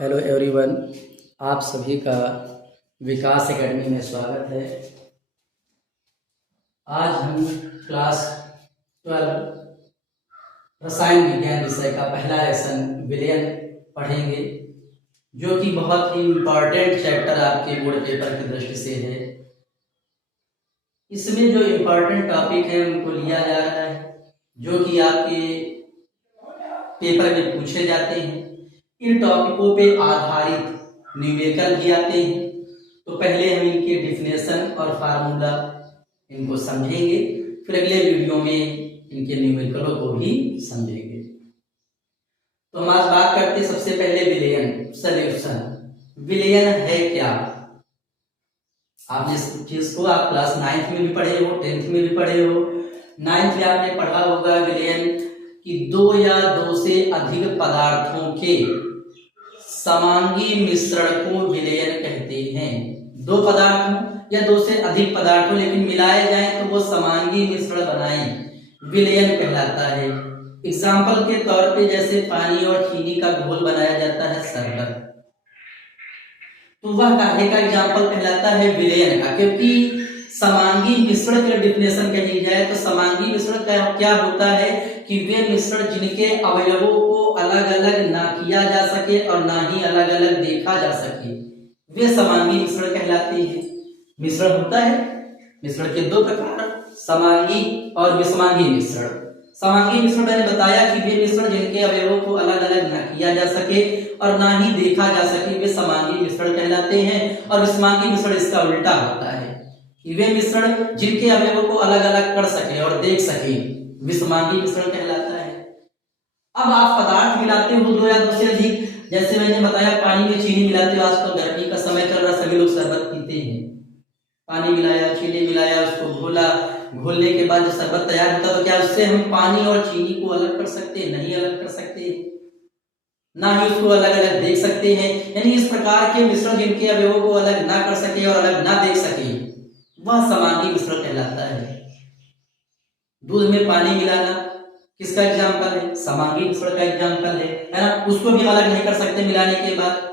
Hello everyone, आप सभी का विकास एकेडमी में स्वागत है। आज हम क्लास 12 रसायन विज्ञान विषय का पहला लेसन विलयन पढ़ेंगे, जो कि बहुत ही इम्पॉर्टेंट चैप्टर आपके बोर्ड पेपर की दृष्टि से है। इसमें जो इम्पॉर्टेंट टॉपिक है उनको लिया जा रहा है, जो कि आपके पेपर में पूछे जाते हैं। इन टॉपिकों पे आधारित न्यूमेरिकल भी आते हैं। तो पहले हम इनके डिफिनेशन और फार्मूला इनको समझेंगे, फिर अगले वीडियो में इनके न्यूमेरिकलों को भी समझेंगे। तो हम आज बात करते हैं सबसे पहले विलयन सॉल्यूशन। विलयन है क्या? आपने इस चीज को आप क्लास 9th में भी पढ़े हो, 10th में भी पढ़े हो। 9th में आपने पढ़ा होगा विलयन कि दो या दो से अधिक पदार्थों के समांगी मिश्रण को विलयन कहते हैं। दो पदार्थों या दो से अधिक पदार्थों लेकिन मिलाए जाएं तो वो समांगी मिश्रण बनाएं, विलयन कहलाता है। एग्जाम्पल के तौर पे जैसे पानी और चीनी का घोल बनाया जाता है शरबत, तो वह काहे का एग्जाम्पल कहलाता है विलयन का, क्योंकि समांगी मिश्रण के डिफिनेशन कही जाए तो समांगी मिश्रण क्या होता है कि वे मिश्रण जिनके अवयवों को अलग अलग ना किया जा सके और ना ही अलग अलग देखा जा सके, वे समांगी मिश्रण कहलाते हैं। मिश्रण होता है, मिश्रण के दो प्रकार, समांगी और विसमांगी मिश्रण। समांगी मिश्रण मैंने बताया कि वे मिश्रण जिनके अवयवों को अलग अलग ना किया जा सके और ना ही देखा जा सके, वे समांगी मिश्रण कहलाते हैं। और विसमांगी मिश्रण इसका उल्टा होता है कि वे मिश्रण जिनके अवयवों को अलग अलग कर सके और देख सके, विसमांगी मिश्रण कहलाता है। अब आप पदार्थ मिलाते हो दो या दो से अधिक, जैसे मैंने बताया पानी में चीनी मिलाते हो। आजकल गर्मी का समय चल रहा, सभी लोग शरबत पीते हैं। पानी मिलाया, चीनी मिलाया, उसको घोला, घोलने के बाद जो शरबत तैयार होता है तो क्या उससे हम पानी और चीनी को अलग कर सकते हैं? नहीं अलग कर सकते, ना ही उसको अलग अलग देख सकते हैं। यानी इस प्रकार के मिश्रण जिनके अवयवों को अलग ना कर सके और अलग ना देख सके, वह समांगी मिश्रण कहलाता है। दूध में पानी मिलाना किसका एग्जाम्पल है? समांगी मिश्रण का एग्जाम्पल है ना। उसको भी अलग नहीं कर सकते मिलाने के बाद।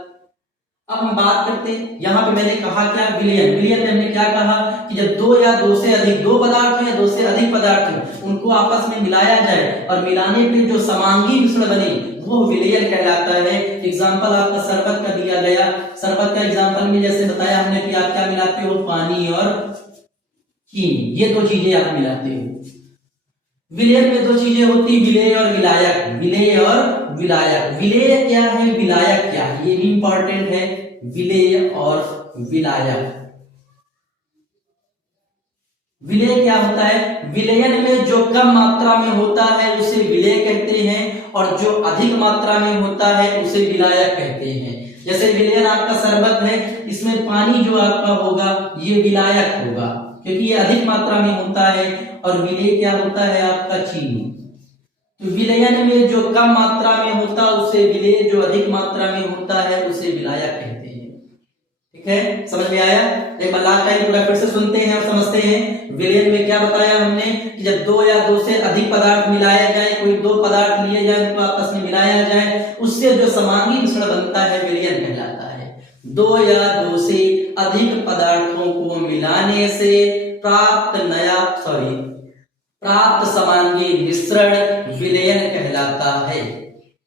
अब हम बात करते हैं, यहाँ पे मैंने कहा क्या, विलयन। विलयन में हमने क्या कहा कि जब दो या दो से अधिक, दो पदार्थ हो या दो से अधिक पदार्थ हो, उनको आपस में मिलाया जाए और मिलाने पे जो समांगी मिश्रण बने वो विलयन कहलाता है। एग्जाम्पल आपका शरबत का दिया गया। शरबत का एग्जाम्पल में जैसे बताया हमने कि आप क्या मिलाते हो? पानी और चीनी, ये दो चीजें आप मिलाते हो। विलयन में दो चीजें होती, विलेय और विलायक। विलेय और विलायक। विलेय क्या है, विलायक क्या है, ये भी इंपॉर्टेंट है। विलेय और विलायक। विलेय क्या होता है? विलयन में जो कम मात्रा में होता है उसे विलेय कहते हैं, और जो अधिक मात्रा में होता है उसे विलायक कहते हैं। जैसे विलयन आपका शरबत है, इसमें पानी जो आपका होगा ये विलायक होगा क्योंकि ये अधिक मात्रा में होता है। और विलेय क्या होता है आपका? चीनी। तो विलयन में जो कम मात्रा में होता है उसे विलेय, जो अधिक मात्रा में होता है उसे विलायक कहते हैं। ठीक है, समझ में आया? एक बार लास्ट टाइम पूरा फिर से सुनते हैं और समझते हैं। विलयन में क्या बताया हमने कि जब दो या दो से अधिक पदार्थ मिलाया जाए, कोई दो पदार्थ लिए जाए, उनको आपस में मिलाया जाए, उससे जो समांगी मिश्रण बनता है विलयन कहलाता है। दो या दो से अधिक पदार्थों को मिलाने से प्राप्त समांगी मिश्रण विलयन कहलाता है।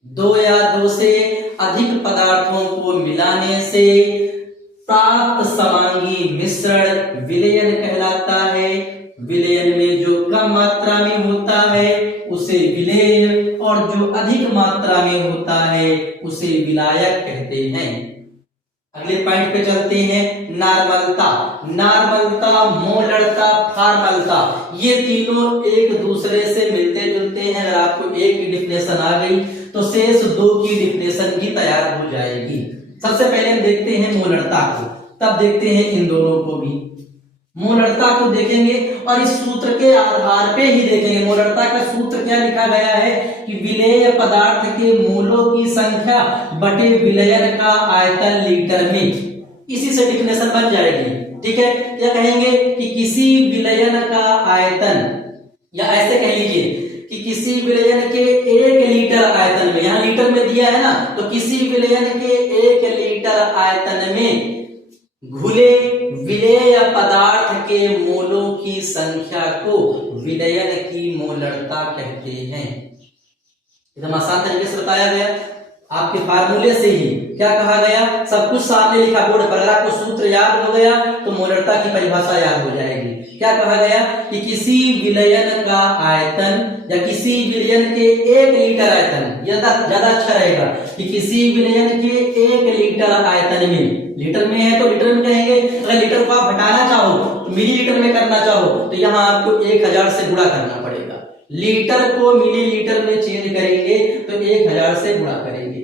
दो या दो से अधिक पदार्थों को मिलाने से प्राप्त समांगी मिश्रण विलयन कहलाता है। विलयन में जो कम मात्रा में होता है उसे विलेय और जो अधिक मात्रा में होता है उसे विलायक कहते हैं। अगले पॉइंट पे चलते हैं, नॉर्मलता। नॉर्मलता, मोलरता, फॉर्मलता, ये तीनों एक दूसरे से मिलते जुलते हैं। अगर आपको एक की डिफिनेशन आ गई तो शेष दो की डिफिनेशन भी तैयार हो जाएगी। सबसे पहले हम देखते हैं मोलरता को, तब देखते हैं इन दोनों को भी। मोलरता को देखेंगे और इस सूत्र के आधार पे ही देखेंगे। मोलरता का सूत्र क्या लिखा गया है कि विलेय पदार्थ के मोलों की संख्या बटे विलयन का आयतन लीटर में। इसी से डिफिनेशन बन जाएगी। ठीक है, क्या कहेंगे कि किसी विलयन का आयतन, या ऐसे कह लीजिए कि किसी विलयन के 1 लीटर आयतन में, यहां लीटर में दिया है ना, तो किसी विलयन के 1 लीटर आयतन में घुले विलेय पदार्थ के मोलों की संख्या को विलयन की मोलरता कहते हैं। एकदम आसान तरीके से बताया गया, आपके फार्मूले से ही क्या कहा गया, सब कुछ सामने लिखा बोर्ड पर, अगर आपको सूत्र याद हो गया तो मोलरता की परिभाषा याद हो जाएगी। क्या कहा गया कि किसी विलयन का आयतन या किसी विलयन के 1 लीटर आयतन, ज्यादा अच्छा रहेगा कि किसी विलयन के 1 लीटर आयतन में, लीटर में है तो लीटर में कहेंगे, अगर लीटर को आप हटाना चाहो तो मिलीलीटर में करना चाहो तो यहाँ आपको 1000 से गुणा करना पड़ेगा। लीटर को मिलीलीटर में चेंज करेंगे तो 1000 से गुणा करेंगे।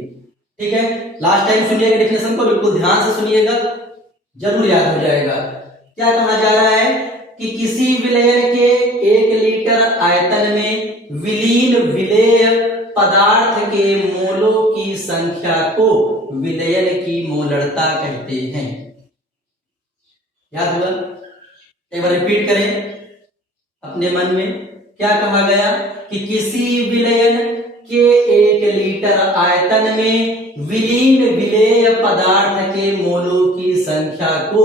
ठीक है, लास्ट टाइम सुनिएगा डेफिनेशन को, बिल्कुल ध्यान से सुनिएगा, जरूर याद हो जाएगा। क्या कहा जा रहा है कि किसी विलयन के 1 लीटर आयतन में विलीन विलेय पदार्थ के मोलों की संख्या को विलयन की मोलरता कहते हैं। याद हुआ? एक बार रिपीट करें अपने मन में। क्या कहा गया कि किसी विलयन के 1 लीटर आयतन में विलीन विलेय पदार्थ के मोलों की संख्या को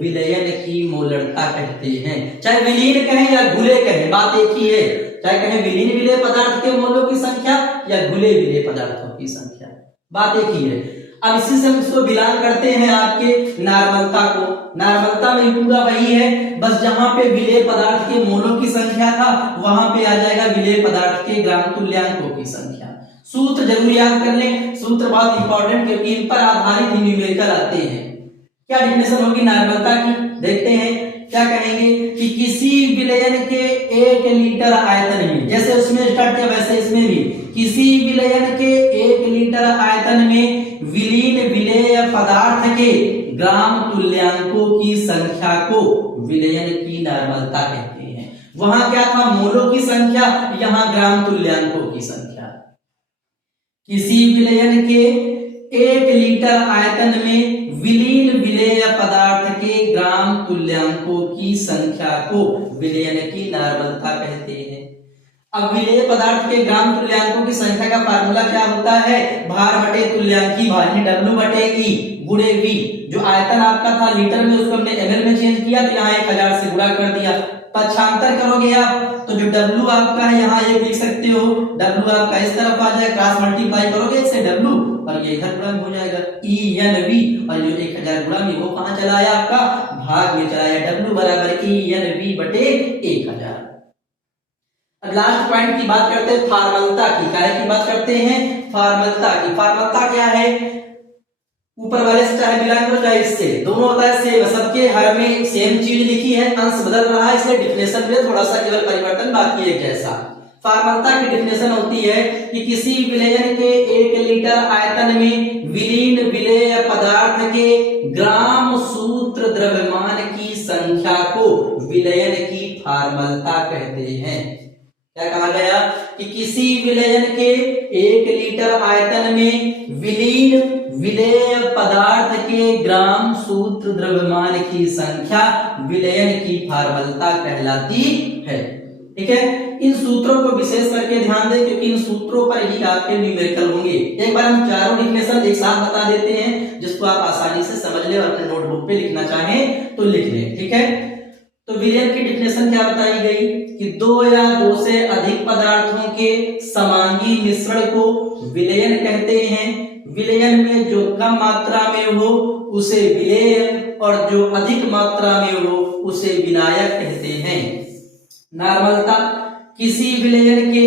विलयन की मोलरता कहते हैं। चाहे विलीन कहें या घुले कहें, बात एक ही है। चाहे कहें विलीन विलेय पदार्थ के मोलों की संख्या या घुले विलेय पदार्थों की संख्या, बात एक ही है। अब इसी से हम इसको बिलोंग करते हैं आपके नॉर्मलता को। नॉर्मलता में पूरा वही है, बस जहां पे विलेय पदार्थ के मोलों की संख्या था वहां पे आ जाएगा विलेय पदार्थ के ग्राम तुल्यांकों की संख्या। सूत्र जरूर याद कर लें, सूत्र बहुत इंपॉर्टेंट, क्योंकि इन पर आधारित ही न्यूमेरिकल आते हैं। क्या डेफिनेशन होगी नॉर्मलता की, देखते हैं क्या कहेंगे कि किसी विलयन के 1 लीटर आयतन में, जैसे उसमें स्टार्ट किया वैसे इसमें भी, किसी विलयन के 1 लीटर आयतन में विलीन विलेय पदार्थ के ग्राम तुल्यांकों की संख्या को विलयन की नॉर्मलता कहते हैं। वहां क्या था, मोलों की संख्या, यहां ग्राम तुल्यांकों की संख्या। किसी विलयन के 1 लीटर आयतन में विलीन विलेय पदार्थ के ग्राम तुल्यांकों की संख्या को विलयन की नॉर्मलता कहते हैं। अब विलेय पदार्थ के ग्राम तुल्यांकों की संख्या का फार्मूला क्या होता है, भार बटे तुल्यांकी भार, W बटे E गुणे V। जो आयतन आपका था लीटर में, उसको हमने ml में चेंज किया तो यहाँ 1000 से गुणा कर दिया। पक्षांतर करोगे आप तो जो W आपका है यहाँ ये लिख सकते हो, W आपका इस तरफ आ जाए, क्रॉस मल्टीप्लाई करोगे इससे W और ये इधर गुणा में हो जाएगा ENV, और जो 1000 गुणा में वो कहाँ चला आया आपका भाग में चला आया, W बराबर ENV बटे 1000। अब लास्ट पॉइंट की बात करते हैं फार्मलता की। क्या की बात करते हैं, फार्मलता की। फार्मलता क्या है, ऊपर वाले से चाहे बिलोंग करो चाहे इससे, दोनों होता है सेम, सबके हर में सेम चीज लिखी है, अंश बदल रहा है, इसलिए डिफिनेशन में थोड़ा सा केवल परिवर्तन बाकी है। कैसा फार्मलता की डिफिनेशन होती है कि किसी विलयन के 1 लीटर आयतन में विलीन विलेय पदार्थ के ग्राम सूत्र द्रव्यमान की संख्या को विलयन की फार्मलता कहते हैं। क्या कहा गया कि किसी विलयन के 1 लीटर आयतन में विलीन विलेय पदार्थ के ग्राम सूत्र द्रव्यमान की संख्या विलयन की फार्मलता कहलाती है। ठीक है, इन सूत्रों को विशेष करके ध्यान दें, क्योंकि इन सूत्रों पर ही आपके न्यूमेरिकल होंगे। एक बार हम चारों डिफिनेशन एक साथ बता देते हैं, जिसको आप आसानी से समझ ले और अपने नोटबुक पे लिखना चाहें तो लिख लें। ठीक है, तो विलयन की डिफिनेशन क्या बताई गई कि 2 या 2 से अधिक पदार्थों के समांगी मिश्रण को विलयन कहते हैं। विलयन में जो कम मात्रा में हो उसे विलेय और जो अधिक मात्रा में हो उसे विलायक कहते हैं। नॉर्मलता, किसी विलयन के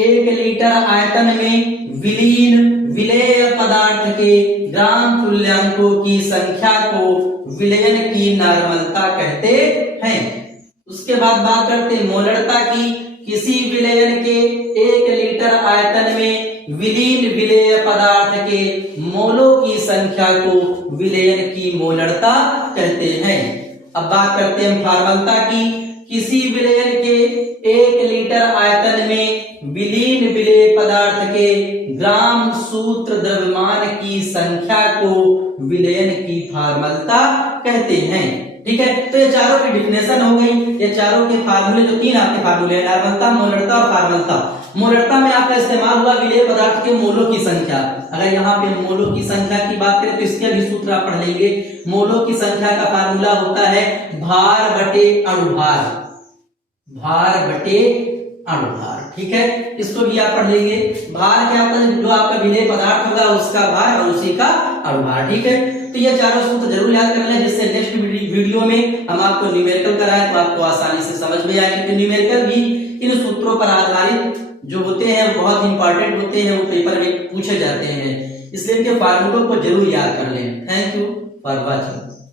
1 लीटर आयतन में विलीन विलेय पदार्थ के ग्राम तुल्यांकों की संख्या को विलयन की नॉर्मलता कहते हैं। उसके बाद बात करते हैं मोलरता की। किसी विलयन के 1 लीटर आयतन में विलीन विलेय पदार्थ के मोलों की संख्या को विलयन की मोलरता कहते हैं। अब बात करते हैं फार्मलता की। किसी विलयन के 1 लीटर आयतन में विलीन विलेय पदार्थ के ग्राम सूत्र द्रव्यमान की संख्या को विलयन की फार्मलता कहते हैं। ठीक है। तो ये चारों की डिफिनेशन हो गई, ये चारों के फार्मूले, जो तीन आपके फार्मूले हैं, नॉर्मलता, मोलरता और फार्मलता। मोलरता में आपका इस्तेमाल हुआ विलेय पदार्थ के मोलों की संख्या। अगर यहाँ पे मोलों की संख्या की बात करें तो इसके भी सूत्र आप पढ़ लेंगे। मोलों की संख्या का फार्मूला होता है भार बटे अणुभार, भार बटे अणुभार, ठीक है। इसको भी आप पढ़ लेंगे। भार क्या होता है, जो आपका विलेय पदार्थ होगा उसका भार और उसी का अणुभार, ठीक है। तो ये चारों सूत्र जरूर याद कर लें, जिससे नेक्स्ट वीडियो में हम आपको न्यूमेरिकल कराएं तो आपको आसानी से समझ में आए, क्योंकि न्यूमेरिकल भी इन सूत्रों पर आधारित जो होते हैं बहुत इंपॉर्टेंट होते हैं, वो पेपर में पूछे जाते हैं, इसलिए इनके फार्मूलों को जरूर याद कर लें। Thank you for watching.